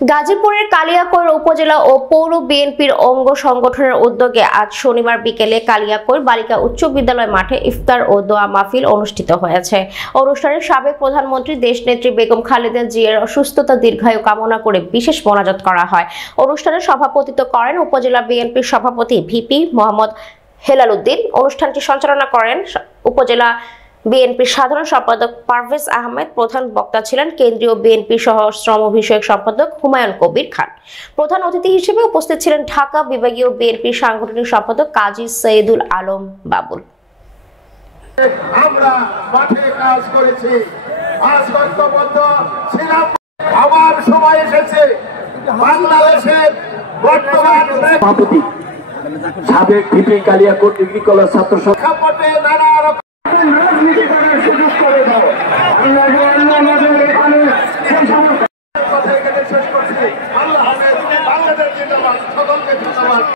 গাজীপুরের কালিয়াকৈর উপজেলা ও পৌর বিএনপির অঙ্গ সংগঠনের উদ্যোগে আজ শনিবার বিকেলে কালিয়াকৈর বালিকা উচ্চ বিদ্যালয় মাঠে ইফতার ও দোয়া মাহফিল অনুষ্ঠিত হয়েছে। অনুষ্ঠানে সাবেক প্রধানমন্ত্রী দেশনেত্রী বেগম খালেদা জিয়ার সুস্থতা দীর্ঘায়ু কামনা করে বিশেষ মোনাজাত করা হয়। অনুষ্ঠানে সভাপতিত্ব করেন উপজেলা বিএনপির সভাপতি ভিপি মোহাম্মদ হেলাল উদ্দিন। অনুষ্ঠানটি সঞ্চালনা করেন উপজেলা বিএনপির সাধারণ সম্পাদক পারভেজ আহমেদ। প্রধান বক্তা ছিলেন কেন্দ্রীয় বিএনপি সহ শ্রম বিষয়ক সম্পাদক হুমায়ুন কবির খান। প্রধান অতিথি হিসেবে উপস্থিত ছিলেন ঢাকা বিভাগীয় বিএনপির সাংগঠনিক সম্পাদক কাজী সৈয়দুল আলম বাবুল। আমরা মাঠে কাজ করেছি, আজ ঐক্যবদ্ধ ছিলাম। আমার সময় এসেছে বাংলাদেশের বর্তমান সভাপতি সাবেক ভিপি কালিয়াকৈর ডিগ্রি কলেজ ছাত্র প্রেক্ষাপটে নানা রকম রাজনীতি করার সুযোগ করে দাও। শেষ করছি। আল্লাহ হাফেজ। বাংলাদেশ জিন্দাবাদ। সকলকে ধন্যবাদ।